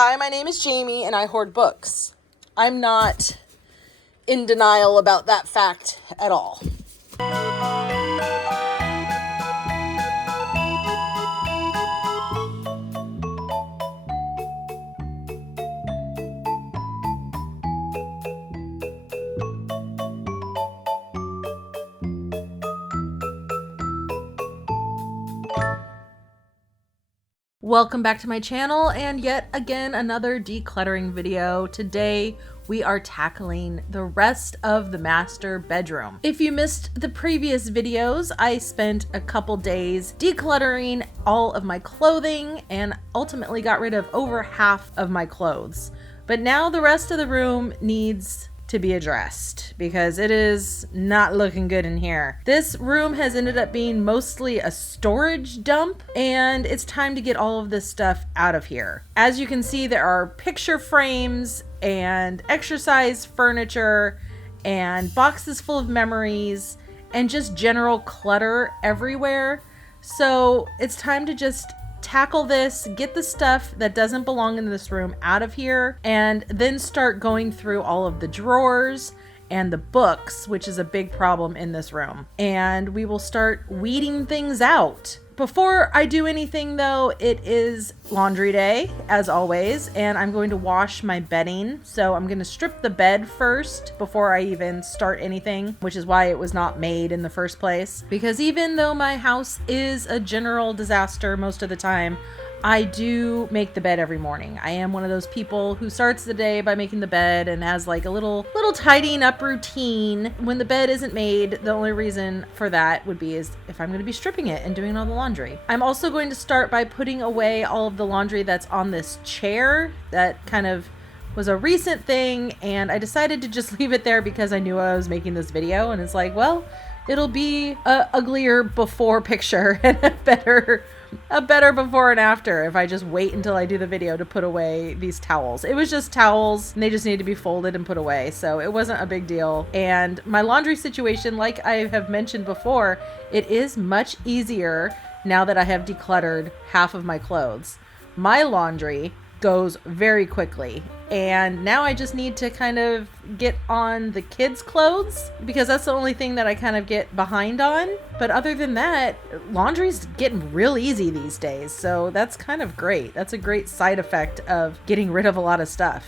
Hi, my name is Jamie and I hoard books. I'm not in denial about that fact at all. Welcome back to my channel and yet again another decluttering video. Today we are tackling the rest of the master bedroom. If you missed the previous videos, I spent a couple days decluttering all of my clothing and ultimately got rid of over half of my clothes. But now the rest of the room needs to be addressed because it is not looking good in here. This room has ended up being mostly a storage dump and it's time to get all of this stuff out of here. As you can see, there are picture frames and exercise furniture and boxes full of memories and just general clutter everywhere. So it's time to just tackle this, get the stuff that doesn't belong in this room out of here, and then start going through all of the drawers and the books, which is a big problem in this room. And we will start weeding things out. Before I do anything though, it is laundry day as always, and I'm going to wash my bedding. So I'm going to strip the bed first before I even start anything, which is why it was not made in the first place. Because even though my house is a general disaster most of the time, I do make the bed every morning. I am one of those people who starts the day by making the bed and has like a little tidying up routine. When the bed isn't made, the only reason for that would be is if I'm going to be stripping it and doing all the laundry. I'm also going to start by putting away all of the laundry that's on this chair. That kind of was a recent thing and I decided to just leave it there because I knew I was making this video, and it's like, well, it'll be a uglier before picture and a better before and after if I just wait until I do the video to put away these towels. It was just towels and they just need to be folded and put away, so it wasn't a big deal. And my laundry situation, like I have mentioned before, it is much easier now that I have decluttered half of my clothes. My laundry goes very quickly, and now I just need to kind of get on the kids' clothes because that's the only thing that I kind of get behind on. But other than that, laundry's getting real easy these days, so that's kind of great. That's a great side effect of getting rid of a lot of stuff.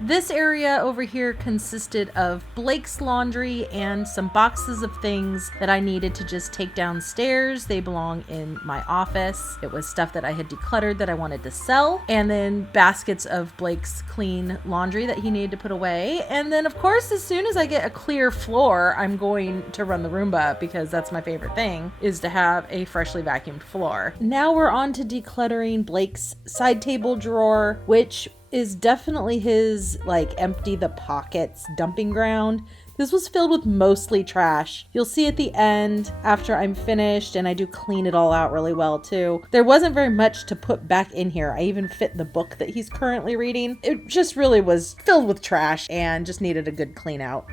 This area over here consisted of Blake's laundry and some boxes of things that I needed to just take downstairs. They belong in my office. It was stuff that I had decluttered that I wanted to sell, and then baskets of Blake's clean laundry that he needed to put away. And then of course, as soon as I get a clear floor, I'm going to run the Roomba because that's my favorite thing, is to have a freshly vacuumed floor. Now we're on to decluttering Blake's side table drawer, which is definitely his like empty the pockets dumping ground. This was filled with mostly trash. You'll see at the end after I'm finished, and I do clean it all out really well too. There wasn't very much to put back in here. I even fit the book that he's currently reading. It just really was filled with trash and just needed a good clean out.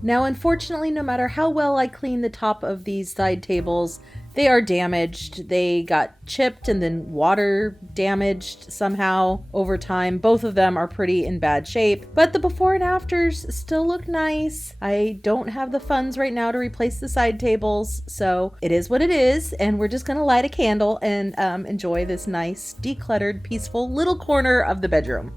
Now, unfortunately, no matter how well I clean the top of these side tables, they are damaged. They got chipped and then water damaged somehow over time. Both of them are pretty in bad shape, but the before and afters still look nice. I don't have the funds right now to replace the side tables, so it is what it is, and we're just gonna light a candle and enjoy this nice, decluttered, peaceful little corner of the bedroom.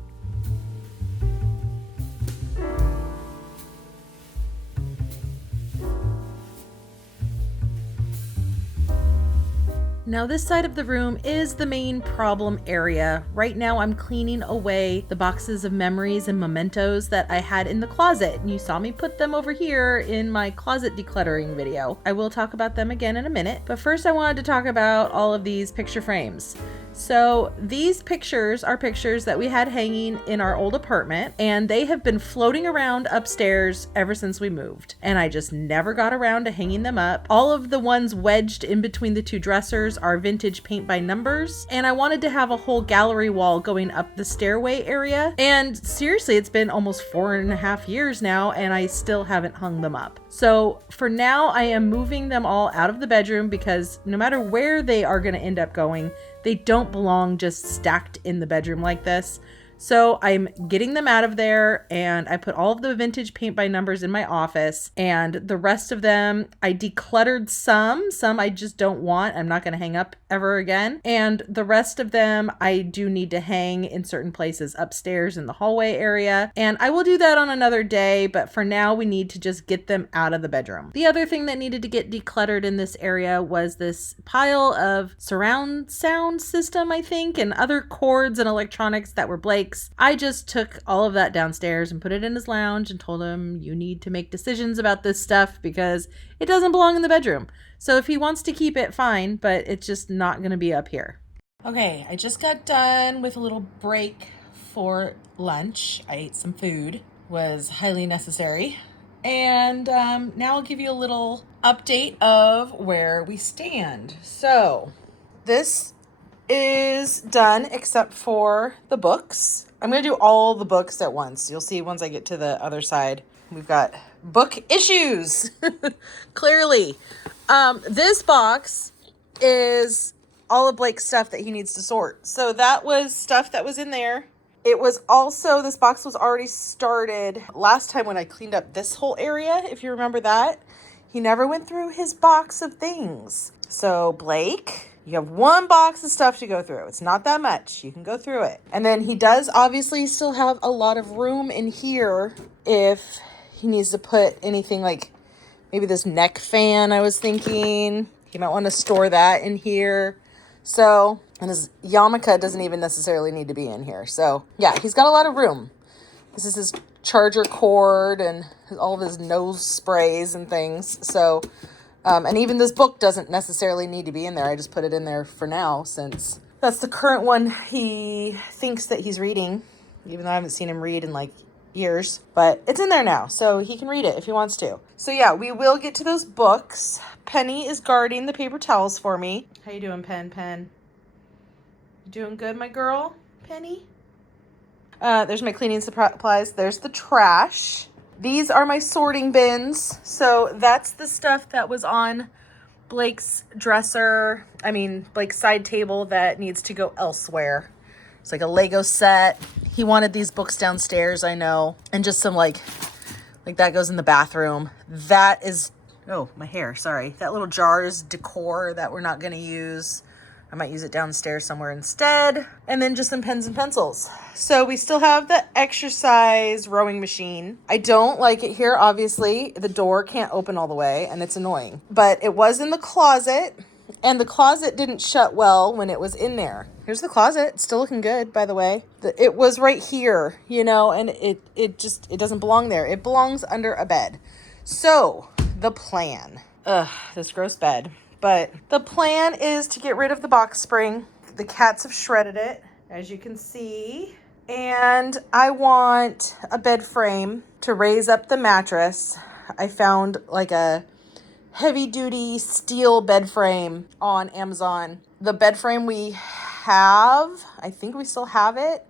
Now this side of the room is the main problem area. Right now I'm cleaning away the boxes of memories and mementos that I had in the closet. You saw me put them over here in my closet decluttering video. I will talk about them again in a minute, but first I wanted to talk about all of these picture frames. So these pictures are pictures that we had hanging in our old apartment, and they have been floating around upstairs ever since we moved. And I just never got around to hanging them up. All of the ones wedged in between the two dressers are vintage paint by numbers. And I wanted to have a whole gallery wall going up the stairway area. And seriously, it's been almost 4.5 years now, and I still haven't hung them up. So for now, I am moving them all out of the bedroom because no matter where they are going to end up going, they don't belong just stacked in the bedroom like this. So I'm getting them out of there, and I put all of the vintage paint by numbers in my office, and the rest of them, I decluttered some I just don't want. I'm not going to hang up ever again. And the rest of them, I do need to hang in certain places upstairs in the hallway area. And I will do that on another day, but for now we need to just get them out of the bedroom. The other thing that needed to get decluttered in this area was this pile of surround sound system, I think, and other cords and electronics that were Blake's. I just took all of that downstairs and put it in his lounge and told him, you need to make decisions about this stuff because it doesn't belong in the bedroom. So if he wants to keep it, fine, but it's just not going to be up here. Okay, I just got done with a little break for lunch. I ate some food, was highly necessary. And now I'll give you a little update of where we stand. So this is done except for the books. I'm going to do all the books at once. You'll see once I get to the other side. We've got book issues, clearly. This box is all of Blake's stuff that he needs to sort. So that was stuff that was in there. It was also, this box was already started last time when I cleaned up this whole area, if you remember that. He never went through his box of things. So Blake, you have one box of stuff to go through. It's not that much. You can go through it. And then he does obviously still have a lot of room in here if he needs to put anything like maybe this neck fan, I was thinking. He might want to store that in here. So, and his yarmulke doesn't even necessarily need to be in here. So, yeah, he's got a lot of room. This is his charger cord and all of his nose sprays and things. So, and even this book doesn't necessarily need to be in there. I just put it in there for now since that's the current one he thinks that he's reading, even though I haven't seen him read in like years. But it's in there now, so he can read it if he wants to. So yeah, we will get to those books. Penny is guarding the paper towels for me. How you doing, Pen? You doing good, my girl, Penny? There's my cleaning supplies. There's the trash. These are my sorting bins. So that's the stuff that was on Blake's Blake's side table that needs to go elsewhere. It's like a Lego set. He wanted these books downstairs, I know. And just some like that goes in the bathroom. That is, oh, my hair, sorry. That little jar is decor that we're not gonna use. I might use it downstairs somewhere instead. And then just some pens and pencils. So we still have the exercise rowing machine. I don't like it here, obviously. The door can't open all the way and it's annoying. But it was in the closet, and the closet didn't shut well when it was in there. Here's the closet. It's still looking good, by the way. It was right here, and it doesn't belong there. It belongs under a bed. So the plan. This gross bed. But the plan is to get rid of the box spring. The cats have shredded it, as you can see. And I want a bed frame to raise up the mattress. I found like a heavy duty steel bed frame on Amazon. The bed frame we have, I think we still have it.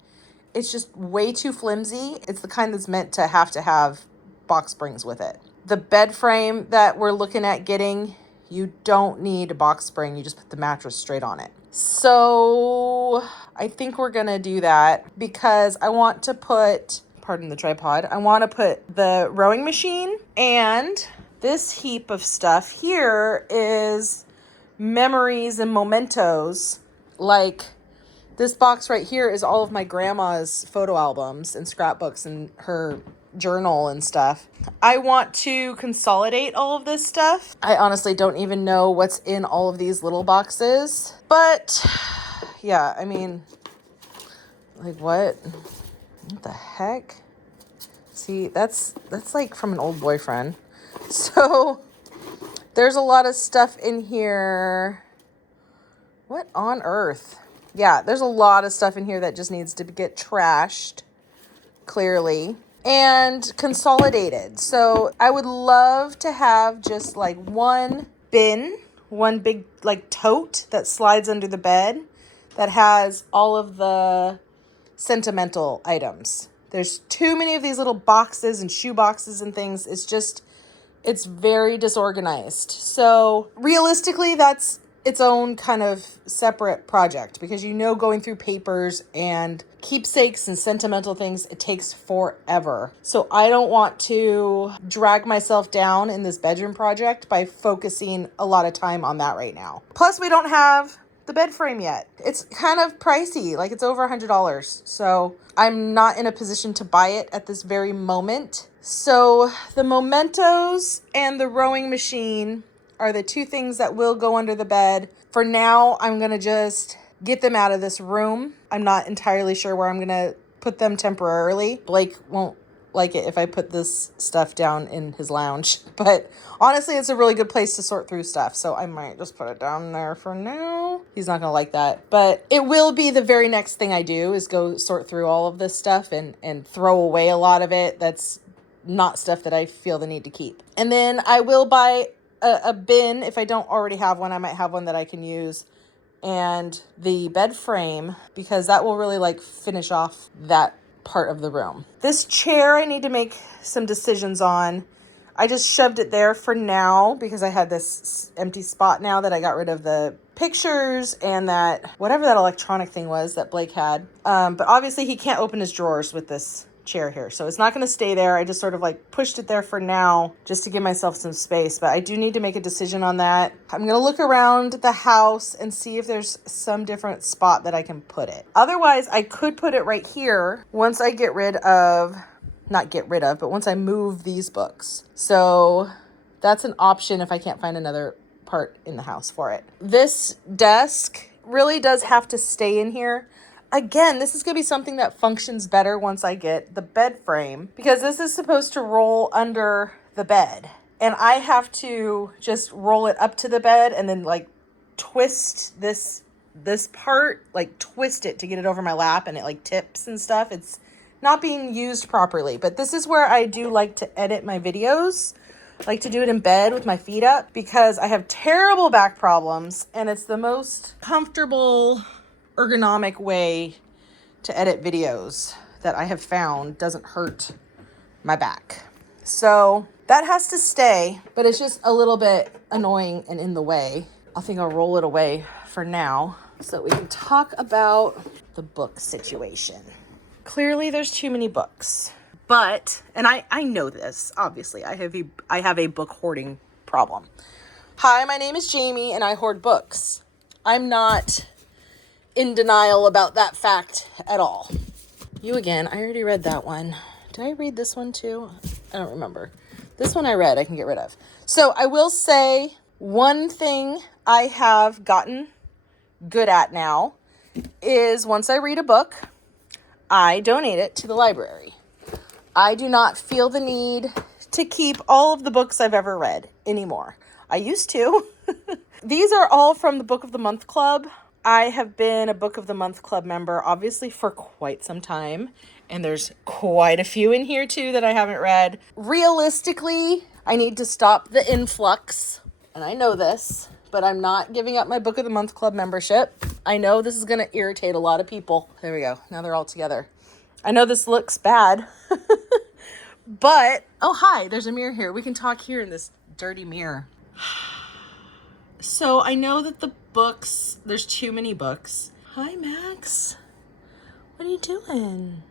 It's just way too flimsy. It's the kind that's meant to have box springs with it. The bed frame that we're looking at getting, you don't need a box spring. You just put the mattress straight on it. So I think we're going to do that because I want to put, pardon the tripod, I want to put the rowing machine, and this heap of stuff here is memories and mementos. Like this box right here is all of my grandma's photo albums and scrapbooks and her journal and stuff. I want to consolidate all of this stuff. I honestly don't even know what's in all of these little boxes, but yeah, I mean, like what the heck? See, that's like from an old boyfriend. So there's a lot of stuff in here. What on earth? Yeah, there's a lot of stuff in here that just needs to get trashed, clearly, and consolidated. So I would love to have just like one bin, one big like tote that slides under the bed that has all of the sentimental items. There's too many of these little boxes and shoe boxes and things. It's very disorganized. So realistically, that's its own kind of separate project, because going through papers and keepsakes and sentimental things, it takes forever. So I don't want to drag myself down in this bedroom project by focusing a lot of time on that right now. Plus, we don't have the bed frame yet. It's kind of pricey, like it's over $100. So I'm not in a position to buy it at this very moment. So the mementos and the rowing machine are the two things that will go under the bed. For now, I'm going to just get them out of this room. I'm not entirely sure where I'm going to put them temporarily. Blake won't like it if I put this stuff down in his lounge. But honestly, it's a really good place to sort through stuff. So I might just put it down there for now. He's not going to like that. But it will be the very next thing I do is go sort through all of this stuff and throw away a lot of it. That's not stuff that I feel the need to keep. And then I will buy a bin. If I don't already have one, I might have one that I can use. And the bed frame, because that will really like finish off that part of the room. This chair I need to make some decisions on. I just shoved it there for now because I had this empty spot now that I got rid of the pictures and that whatever that electronic thing was that Blake had. But obviously he can't open his drawers with this chair here, so it's not going to stay there. I just sort of like pushed it there for now just to give myself some space, but I do need to make a decision on that. I'm going to look around the house and see if there's some different spot that I can put it. Otherwise, I could put it right here once I but once I move these books. So that's an option if I can't find another part in the house for it. This desk really does have to stay in here. Again, this is going to be something that functions better once I get the bed frame, because this is supposed to roll under the bed. And I have to just roll it up to the bed and then like twist this part, like twist it to get it over my lap, and it like tips and stuff. It's not being used properly. But this is where I do like to edit my videos. I like to do it in bed with my feet up because I have terrible back problems, and it's the most comfortable, ergonomic way to edit videos that I have found doesn't hurt my back. So that has to stay, but it's just a little bit annoying and in the way. I think I'll roll it away for now so that we can talk about the book situation. Clearly there's too many books, but, and I know this, obviously, I have a book hoarding problem. Hi, my name is Jamie and I hoard books. I'm not in denial about that fact at all. You again, I already read that one. Did I read this one too? I don't remember. This one I read, I can get rid of. So I will say one thing I have gotten good at now is once I read a book, I donate it to the library. I do not feel the need to keep all of the books I've ever read anymore. I used to. These are all from the Book of the Month Club. I have been a Book of the Month Club member, obviously, for quite some time. And there's quite a few in here, too, that I haven't read. Realistically, I need to stop the influx. And I know this, but I'm not giving up my Book of the Month Club membership. I know this is going to irritate a lot of people. There we go. Now they're all together. I know this looks bad. But, oh, hi, there's a mirror here. We can talk here in this dirty mirror. So I know that the books, there's too many books. Hi, Max. What are you doing?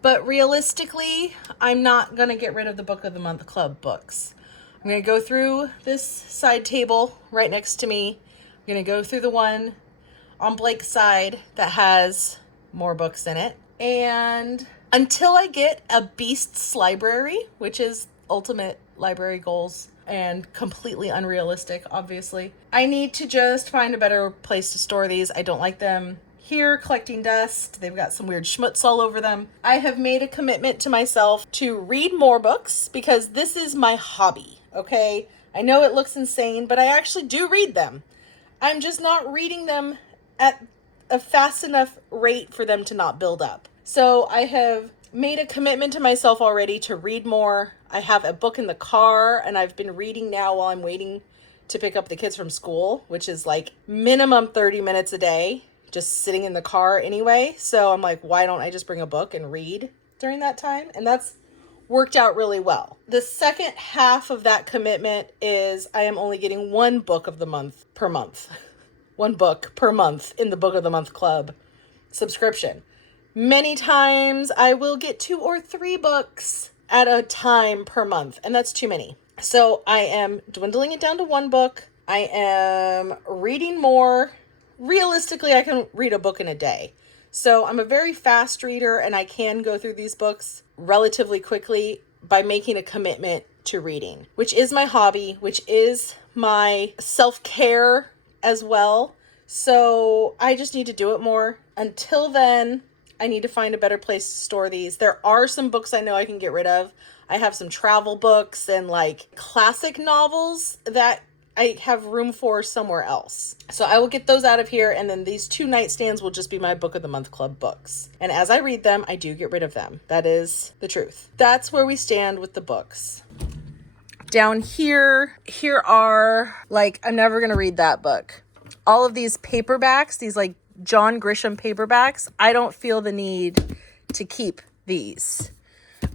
But realistically, I'm not going to get rid of the Book of the Month Club books. I'm going to go through this side table right next to me. I'm going to go through the one on Blake's side that has more books in it. And until I get a Beast's library, which is ultimate library goals and completely unrealistic, obviously, I need to just find a better place to store these. I don't like them here collecting dust. They've got some weird schmutz all over them. I have made a commitment to myself to read more books because this is my hobby, okay? I know it looks insane, but I actually do read them. I'm just not reading them at a fast enough rate for them to not build up. So I have made a commitment to myself already to read more. I have a book in the car, and I've been reading now while I'm waiting to pick up the kids from school, which is like minimum 30 minutes a day, just sitting in the car anyway. So I'm like, why don't I just bring a book and read during that time? And that's worked out really well. The second half of that commitment is I am only getting one book of the month per month. One book per month in the Book of the Month Club subscription. Many times I will get 2 or 3 books at a time per month, and that's too many. So I am dwindling it down to 1 book. I am reading more. Realistically, I can read a book in a day. So I'm a very fast reader, and I can go through these books relatively quickly by making a commitment to reading, which is my hobby, which is my self-care as well. So I just need to do it more. Until then, I need to find a better place to store these. There are some books I know I can get rid of. I have some travel books and like classic novels that I have room for somewhere else. So I will get those out of here, and then these 2 nightstands will just be my Book of the Month Club books. And as I read them, I do get rid of them. That is the truth. That's where we stand with the books. Down here are, like, I'm never going to read that book. All of these paperbacks, these like John Grisham paperbacks, I don't feel the need to keep these.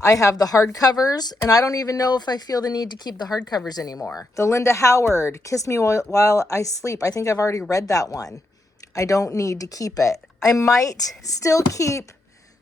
I have the hardcovers, and I don't even know if I feel the need to keep the hardcovers anymore. The Linda Howard, Kiss Me While I Sleep. I think I've already read that one. I don't need to keep it. I might still keep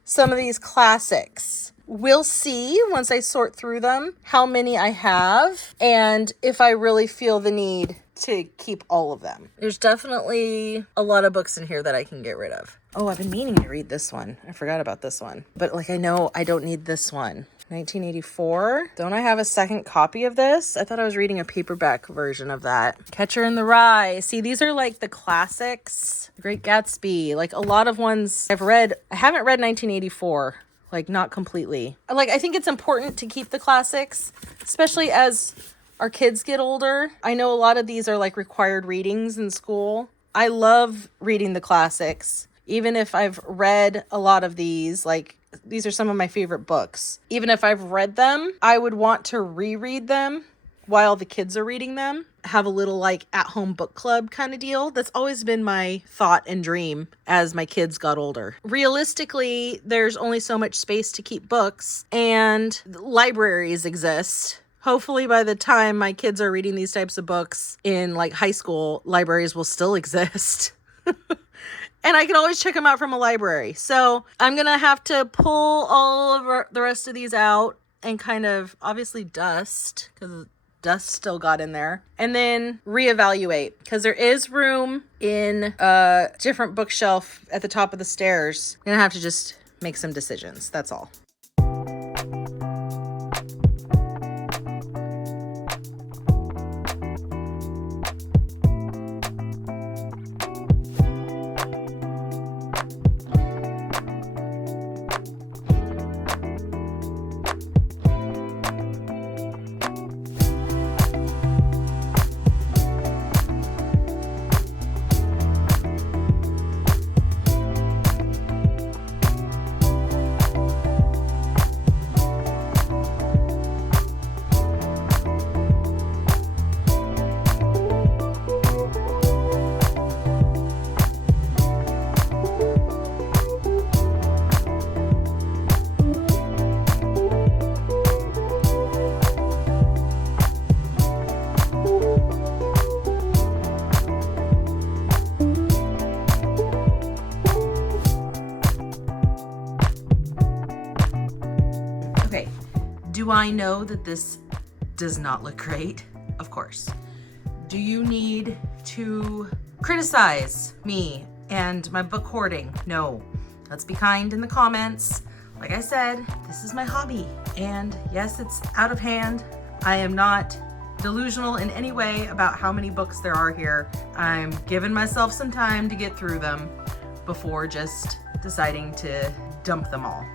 some of these classics. We'll see once I sort through them how many I have and if I really feel the need to keep all of them. There's definitely a lot of books in here that I can get rid of. Oh, I've been meaning to read this one. I forgot about this one. But like, I know I don't need this one. 1984. Don't I have a second copy of this? I thought I was reading a paperback version of that. Catcher in the Rye. See, these are like the classics. The Great Gatsby. Like a lot of ones I've read. I haven't read 1984. Like not completely. Like, I think it's important to keep the classics, especially as our kids get older. I know a lot of these are like required readings in school. I love reading the classics. Even if I've read a lot of these, like these are some of my favorite books. Even if I've read them, I would want to reread them while the kids are reading them. Have a little like at-home book club kind of deal. That's always been my thought and dream as my kids got older. Realistically, there's only so much space to keep books, and libraries exist. Hopefully by the time my kids are reading these types of books in like high school, libraries will still exist. And I can always check them out from a library. So I'm going to have to pull all of the rest of these out and kind of obviously dust, because dust still got in there, and then reevaluate, because there is room in a different bookshelf at the top of the stairs. I'm going to have to just make some decisions. That's all. Do I know that this does not look great? Of course. Do you need to criticize me and my book hoarding? No. Let's be kind in the comments. Like I said, this is my hobby. And yes, it's out of hand. I am not delusional in any way about how many books there are here. I'm giving myself some time to get through them before just deciding to dump them all.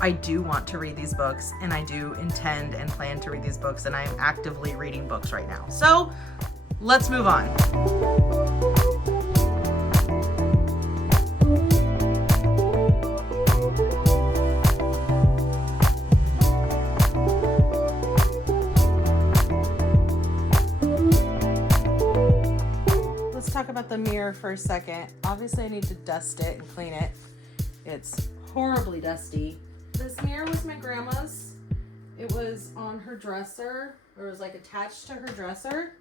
I do want to read these books, and I do intend and plan to read these books, and I'm actively reading books right now. So let's move on. mirror for a second. Obviously I need to dust it and clean it. It's horribly dusty. This mirror was my grandma's. It was on her dresser, or it was like attached to her dresser.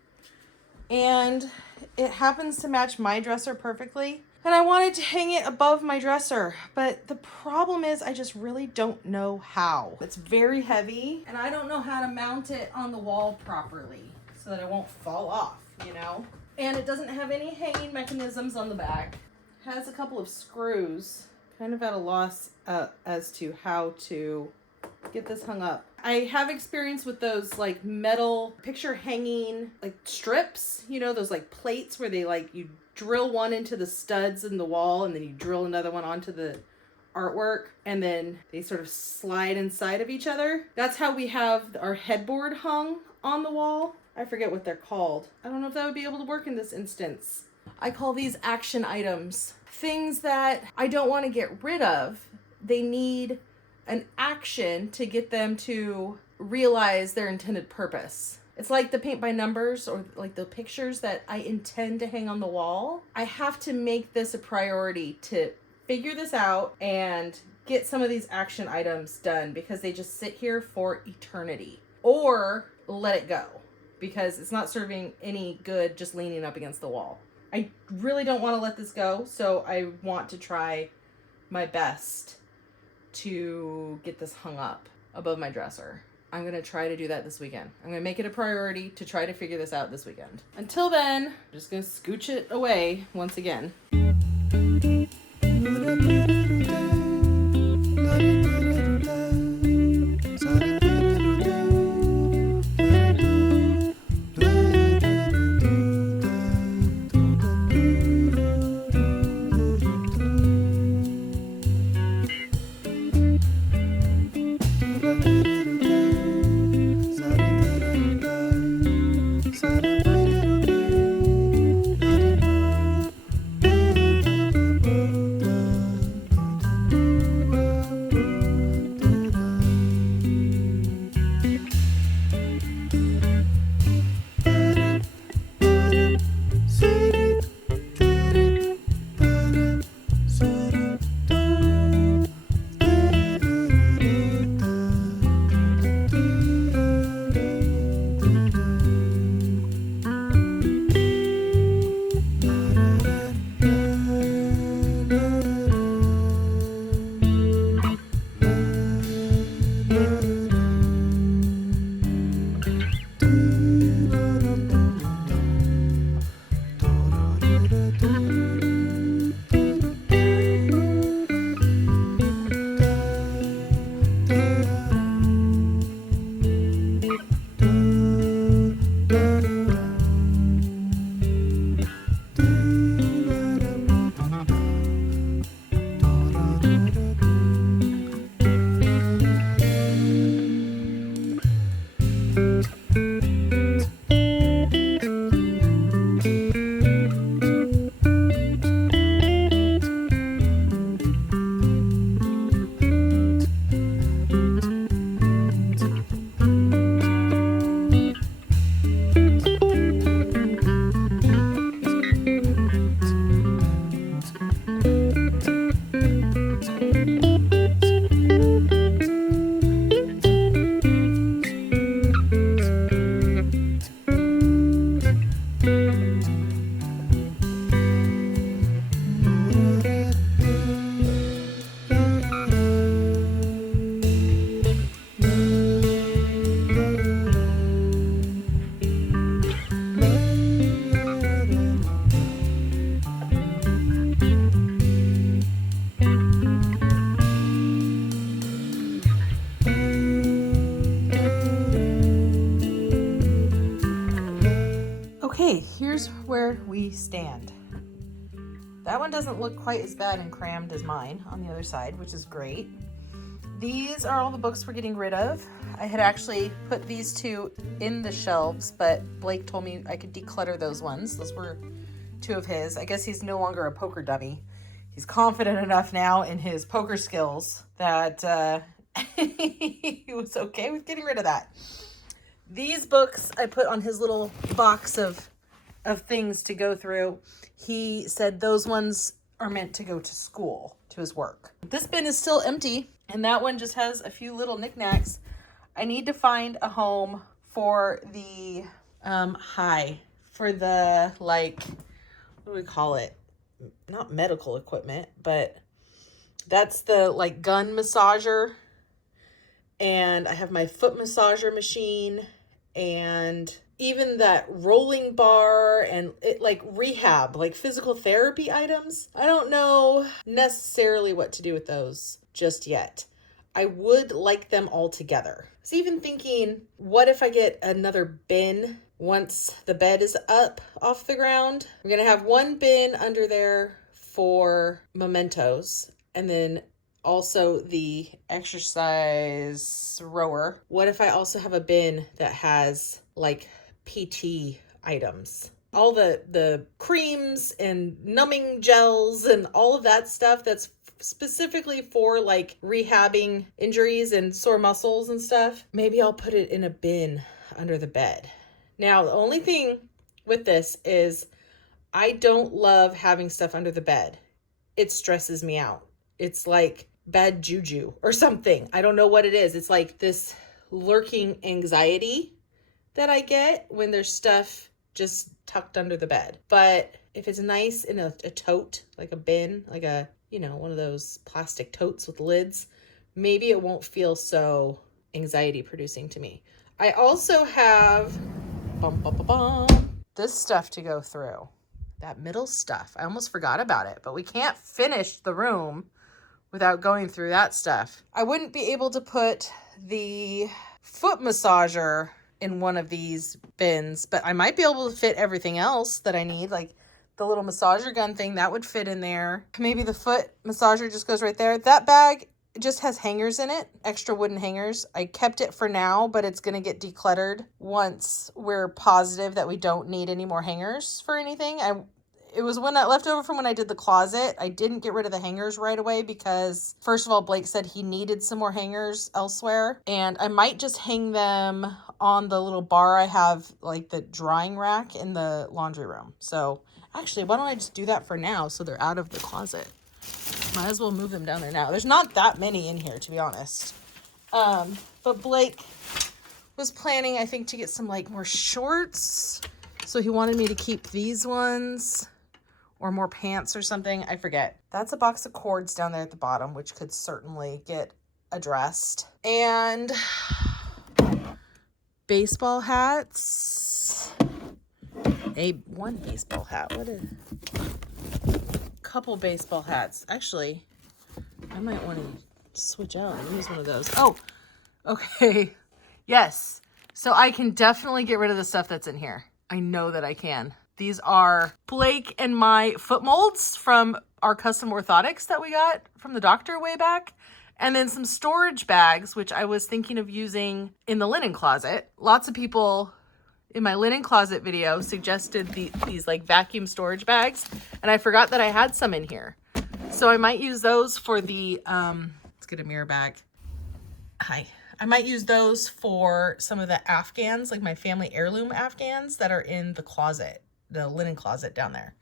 And it happens to match my dresser perfectly. And I wanted to hang it above my dresser, but the problem is I just really don't know how. It's very heavy, and I don't know how to mount it on the wall properly so that it won't fall off, you know? And it doesn't have any hanging mechanisms on the back. It has a couple of screws. Kind of at a loss as to how to get this hung up. I have experience with those like metal picture hanging like strips, you know, those like plates where they like, you drill one into the studs in the wall and then you drill another one onto the artwork and then they sort of slide inside of each other. That's how we have our headboard hung on the wall. I forget what they're called. I don't know if that would be able to work in this instance. I call these action items. Things that I don't want to get rid of. They need an action to get them to realize their intended purpose. It's like the paint by numbers or like the pictures that I intend to hang on the wall. I have to make this a priority to figure this out and get some of these action items done because they just sit here for eternity. Or let it go because it's not serving any good just leaning up against the wall. I really don't want to let this go, so I want to try my best to get this hung up above my dresser. I'm going to try to do that this weekend. I'm going to make it a priority to try to figure this out this weekend. Until then, I'm just going to scooch it away once again. Okay, here's where we stand. That one doesn't look quite as bad and crammed as mine on the other side, which is great. These are all the books we're getting rid of. I had actually put these two in the shelves, but Blake told me I could declutter those ones. Those were two of his. I guess he's no longer a poker dummy. He's confident enough now in his poker skills that he was okay with getting rid of that. These books I put on his little box of of things to go through. He said those ones are meant to go to school, to his work. This bin is still empty, and that one just has a few little knickknacks. I need to find a home for the, for the, like, what do we call it? Not medical equipment, but that's the, like, gun massager. And I have my foot massager machine and even that rolling bar and it, like, rehab, like physical therapy items. I don't know necessarily what to do with those just yet. I would like them all together. I was even thinking, what if I get another bin once the bed is up off the ground? I'm going to have one bin under there for mementos, and then also the exercise rower. What if I also have a bin that has like PT items? All the creams and numbing gels and all of that stuff that's specifically for like rehabbing injuries and sore muscles and stuff. Maybe I'll put it in a bin under the bed. Now, the only thing with this is I don't love having stuff under the bed. It stresses me out. It's like bad juju or something. I don't know what it is. It's like this lurking anxiety that I get when there's stuff just tucked under the bed. But if it's nice in a tote, like a bin, like a, you know, one of those plastic totes with lids, maybe it won't feel so anxiety producing to me. I also have this stuff to go through. That middle stuff. I almost forgot about it, but we can't finish the room without going through that stuff. I wouldn't be able to put the foot massager in one of these bins, but I might be able to fit everything else that I need, like the little massager gun thing, that would fit in there. Maybe the foot massager just goes right there. That bag just has hangers in it, extra wooden hangers. I kept it for now, but it's going to get decluttered once we're positive that we don't need any more hangers for anything. It was when I left over from when I did the closet. I didn't get rid of the hangers right away because, first of all, Blake said he needed some more hangers elsewhere. And I might just hang them on the little bar I have, like the drying rack in the laundry room. So actually, why don't I just do that for now so they're out of the closet? Might as well move them down there now. There's not that many in here, to be honest. But Blake was planning, I think, to get some like more shorts. So he wanted me to keep these ones. Or more pants or something. I forget. That's a box of cords down there at the bottom, which could certainly get addressed. And baseball hats. One baseball hat. Couple baseball hats. Actually, I might want to switch out and use one of those. Oh, okay. Yes. So I can definitely get rid of the stuff that's in here. I know that I can. These are Blake and my foot molds from our custom orthotics that we got from the doctor way back. And then some storage bags, which I was thinking of using in the linen closet. Lots of people in my linen closet video suggested these like vacuum storage bags. And I forgot that I had some in here. So I might use those for the, let's get a mirror back. Hi. I might use those for some of the Afghans, like my family heirloom Afghans that are in the closet. The linen closet down there.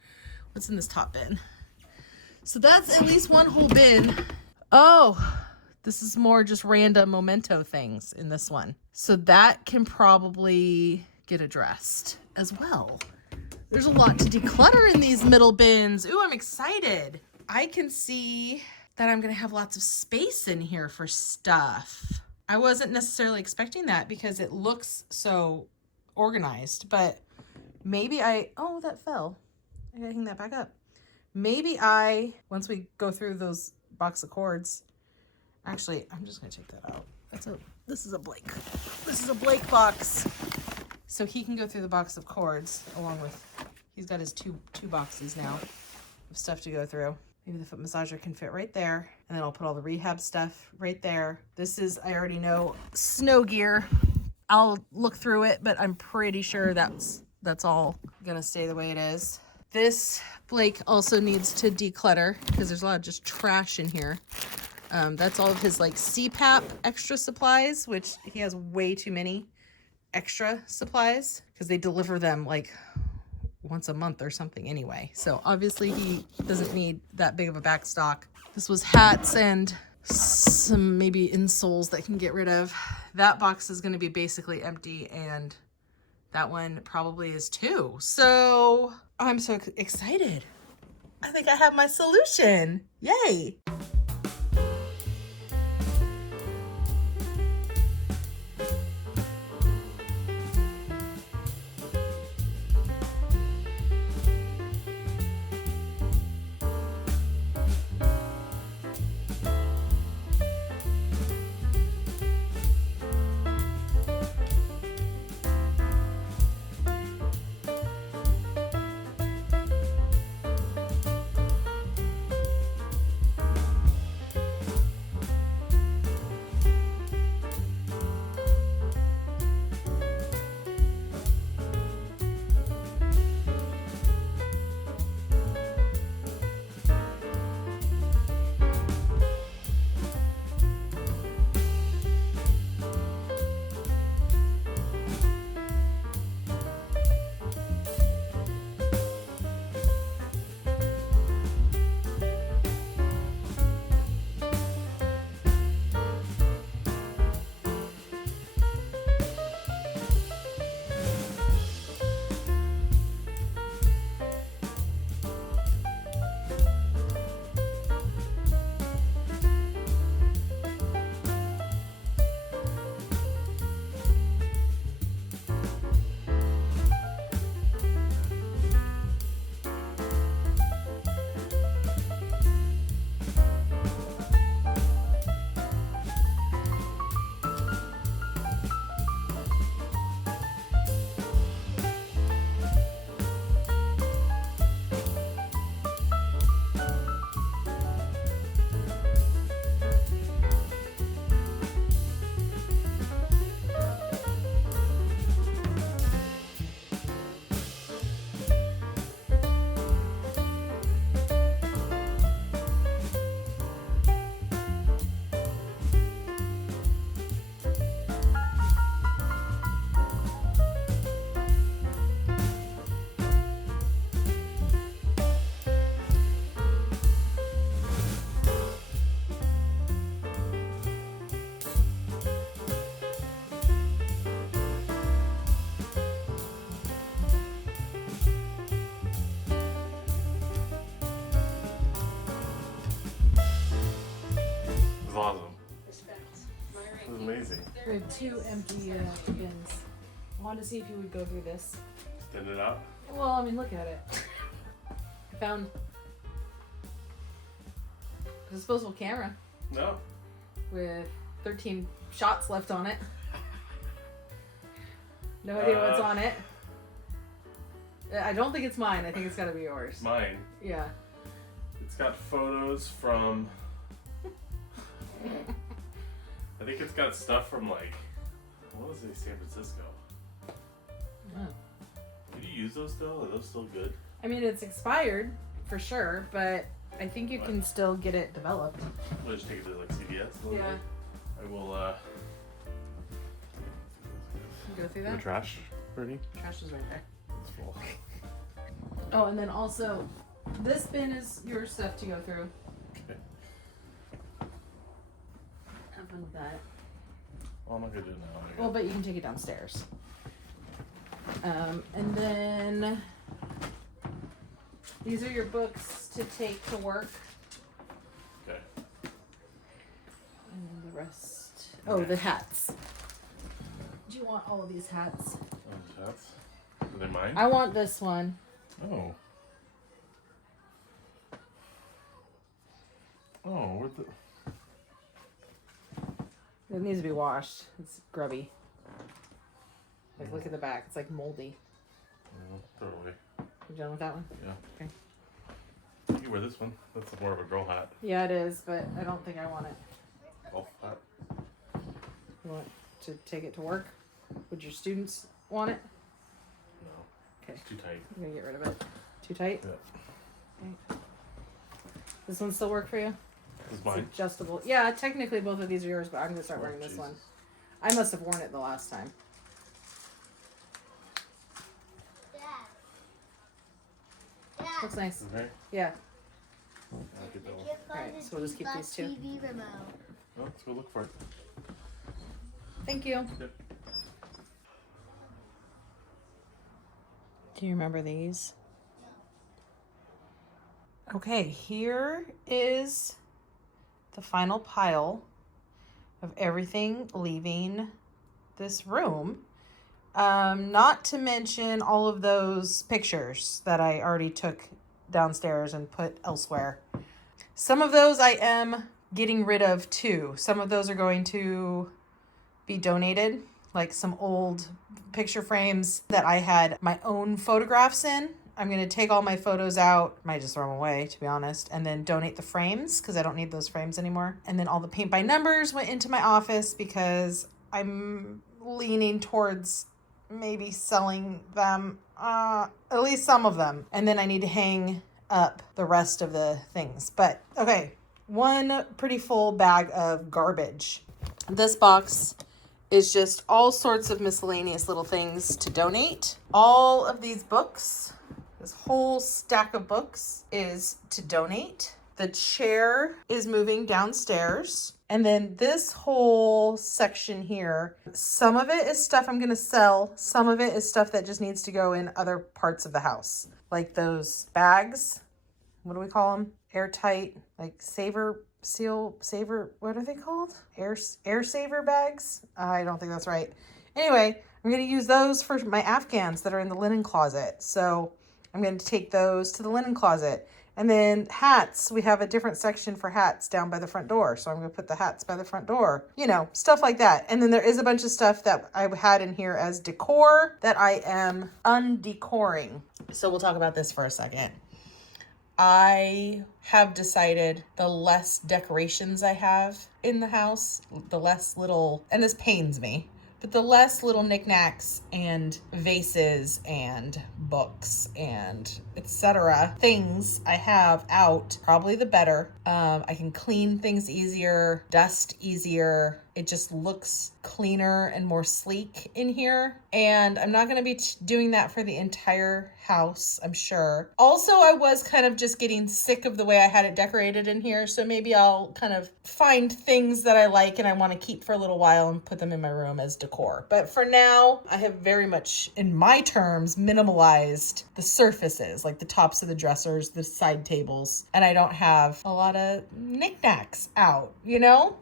What's in this top bin? So that's at least one whole bin. Oh, this is more just random memento things in this one. So that can probably get addressed as well. There's a lot to declutter in these middle bins. Ooh, I'm excited. I can see that I'm gonna have lots of space in here for stuff. I wasn't necessarily expecting that because it looks so organized, but maybe that fell. I gotta hang that back up. Maybe once we go through those box of cords, actually, I'm just gonna take that out. This is a Blake box. So he can go through the box of cords along with, he's got his two boxes now of stuff to go through. Maybe the foot massager can fit right there. And then I'll put all the rehab stuff right there. This is, I already know, snow gear. I'll look through it, but I'm pretty sure that's all gonna stay the way it is. This Blake also needs to declutter because there's a lot of just trash in here. That's all of his like CPAP extra supplies, which he has way too many extra supplies because they deliver them like once a month or something anyway. So obviously he doesn't need that big of a back stock. This was hats and some maybe insoles that can get rid of. That box is going to be basically empty, and that one probably is too. So I'm so excited. I think I have my solution. Yay. Awesome. This is amazing. We have 2 empty bins. I wanted to see if you would go through this. Thin it out? Well, I mean, look at it. I found a disposable camera No. with 13 shots left on it. No idea what's on it. I don't think it's mine. I think it's got to be yours. Mine. Yeah. It's got photos from... I think it's got stuff from like... What was it? San Francisco. Oh. Did you use those still? Are those still good? I mean, it's expired for sure, but I think you can still get it developed. We'll just take it to like CVS a little Yeah. bit. I will Go through the that? trash ready? Trash is right there. It's full. Oh, and then also, this bin is your stuff to go through. Okay. Have fun with that. Well, I'm not gonna do it now. Well, but you can take it downstairs. And then these are your books to take to work. Okay. And then the rest. Oh, the hats. Do you want all of these hats? Oh, that's... Are they mine? I want this one. Oh. Oh, what the... It needs to be washed. It's grubby. Like, look at the back. It's like moldy. Oh, totally. You done with that one? Yeah. Okay. You can wear this one. That's more of a girl hat. Yeah, it is, but I don't think I want it. Golf hat. You want to take it to work? Would your students want it? No. Okay. It's too tight. I'm gonna get rid of it. Too tight? Yeah. Okay. This one still work for you? This is mine. It's adjustable. Yeah, technically both of these are yours, but I'm gonna start Oh, wearing this Jesus. one. I must have worn it the last time. Looks nice. Okay. Yeah. I'll get that one. Alright, so we'll just keep these two. TV remote. Oh, let's go look for it. Thank you. Yep. Do you remember these? Okay, here is the final pile of everything leaving this room. Not to mention all of those pictures that I already took downstairs and put elsewhere. Some of those I am getting rid of too. Some of those are going to be donated, like some old picture frames that I had my own photographs in. I'm going to take all my photos out, might just throw them away to be honest, and then donate the frames because I don't need those frames anymore. And then all the paint by numbers went into my office because I'm leaning towards maybe selling them, at least some of them. And then I need to hang up the rest of the things. But okay, one pretty full bag of garbage. This box is just all sorts of miscellaneous little things to donate. All of these books, this whole stack of books is to donate. The chair is moving downstairs. And then this whole section here, some of it is stuff I'm going to sell. Some of it is stuff that just needs to go in other parts of the house. Like those bags. What do we call them? Airtight, like saver, what are they called? Air saver bags? I don't think that's right. Anyway, I'm going to use those for my Afghans that are in the linen closet. So I'm going to take those to the linen closet. And then hats, we have a different section for hats down by the front door. So I'm going to put the hats by the front door, you know, stuff like that. And then there is a bunch of stuff that I had in here as decor that I am undecoring. So we'll talk about this for a second. I have decided the less decorations I have in the house, the less little, and this pains me, but the less little knickknacks and vases and books and etc. things I have out, probably the better. I can clean things easier, dust easier. It just looks cleaner and more sleek in here. And I'm not going to be doing that for the entire house, I'm sure. Also, I was kind of just getting sick of the way I had it decorated in here. So maybe I'll kind of find things that I like and I want to keep for a little while and put them in my room as decor. But for now, I have very much, in my terms, minimalized the surfaces, like the tops of the dressers, the side tables. And I don't have a lot of knickknacks out, you know?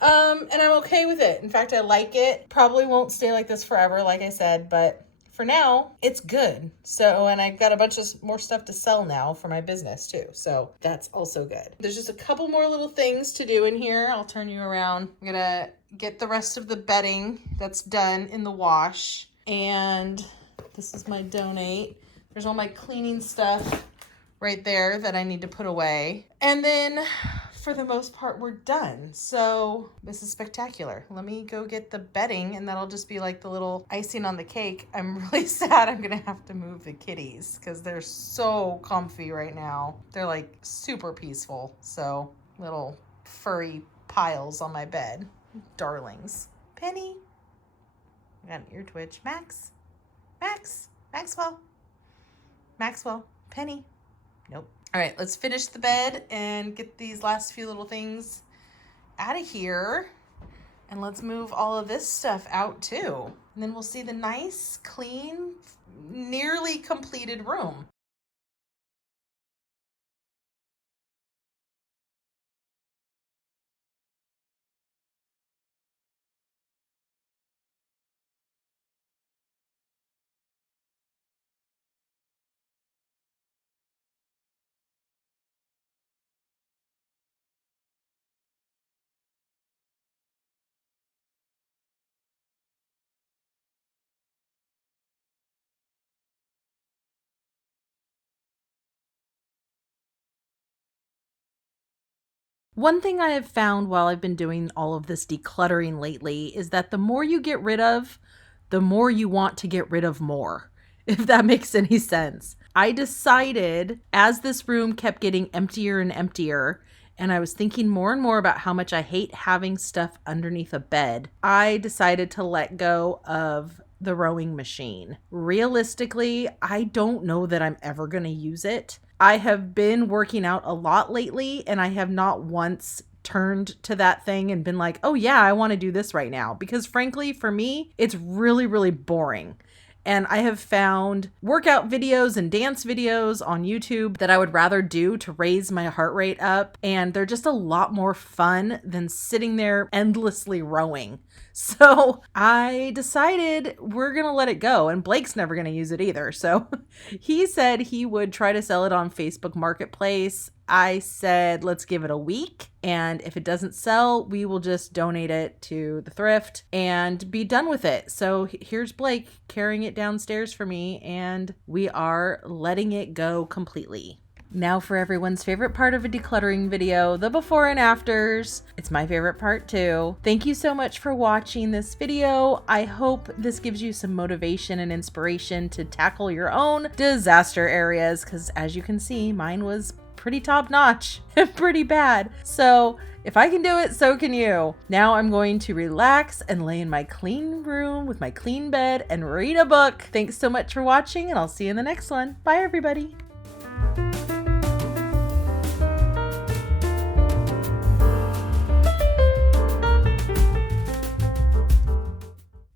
And I'm okay with it. In fact, I like it. Probably won't stay like this forever, like I said, but for now, it's good. So, and I've got a bunch of more stuff to sell now for my business too. So that's also good. There's just a couple more little things to do in here. I'll turn you around. I'm gonna get the rest of the bedding that's done in the wash. And this is my donate. There's all my cleaning stuff right there that I need to put away. And then for the most part, we're done. So this is spectacular. Let me go get the bedding and that'll just be like the little icing on the cake. I'm really sad I'm gonna have to move the kitties because they're so comfy right now. They're like super peaceful. So little furry piles on my bed. Darlings. Penny. I got an ear twitch. Maxwell. Penny. Nope. All right, let's finish the bed and get these last few little things out of here. And let's move all of this stuff out too. And then we'll see the nice, clean, nearly completed room. One thing I have found while I've been doing all of this decluttering lately is that the more you get rid of, the more you want to get rid of more, if that makes any sense. I decided as this room kept getting emptier and emptier, and I was thinking more and more about how much I hate having stuff underneath a bed, I decided to let go of the rowing machine. Realistically, I don't know that I'm ever going to use it. I have been working out a lot lately, and I have not once turned to that thing and been like, oh yeah, I want to do this right now. Because frankly, for me, it's really, really boring. And I have found workout videos and dance videos on YouTube that I would rather do to raise my heart rate up. And they're just a lot more fun than sitting there endlessly rowing. So I decided we're going to let it go. And Blake's never going to use it either. So he said he would try to sell it on Facebook Marketplace. I said, let's give it a week. And if it doesn't sell, we will just donate it to the thrift and be done with it. So here's Blake carrying it downstairs for me, and we are letting it go completely. Now for everyone's favorite part of a decluttering video, the before and afters. It's my favorite part too. Thank you so much for watching this video. I hope this gives you some motivation and inspiration to tackle your own disaster areas, because as you can see, mine was pretty top notch and pretty bad. So if I can do it, so can you. Now I'm going to relax and lay in my clean room with my clean bed and read a book. Thanks so much for watching, and I'll see you in the next one. Bye everybody.